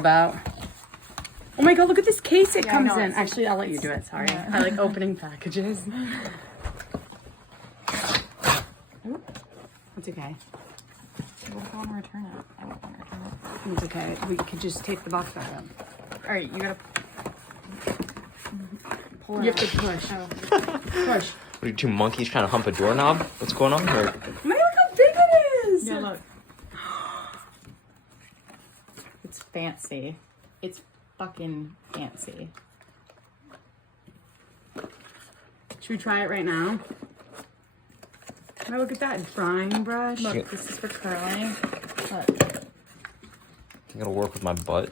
about. Oh my god, look at this case it comes in. Actually, I'll let you do it. Sorry. I like opening packages. It's okay. What if I want to return it? I don't want to return it. It's okay. We could just tape the box back up. All right, you gotta pull it. You have to push. Push. What are you, two monkeys trying to hump a doorknob? What's going on here? Look how big it is. Yeah, look. It's fancy. It's fucking fancy. Should we try it right now? Oh, look at that drying brush. Look, this is for curling. Look. You gotta work with my butt.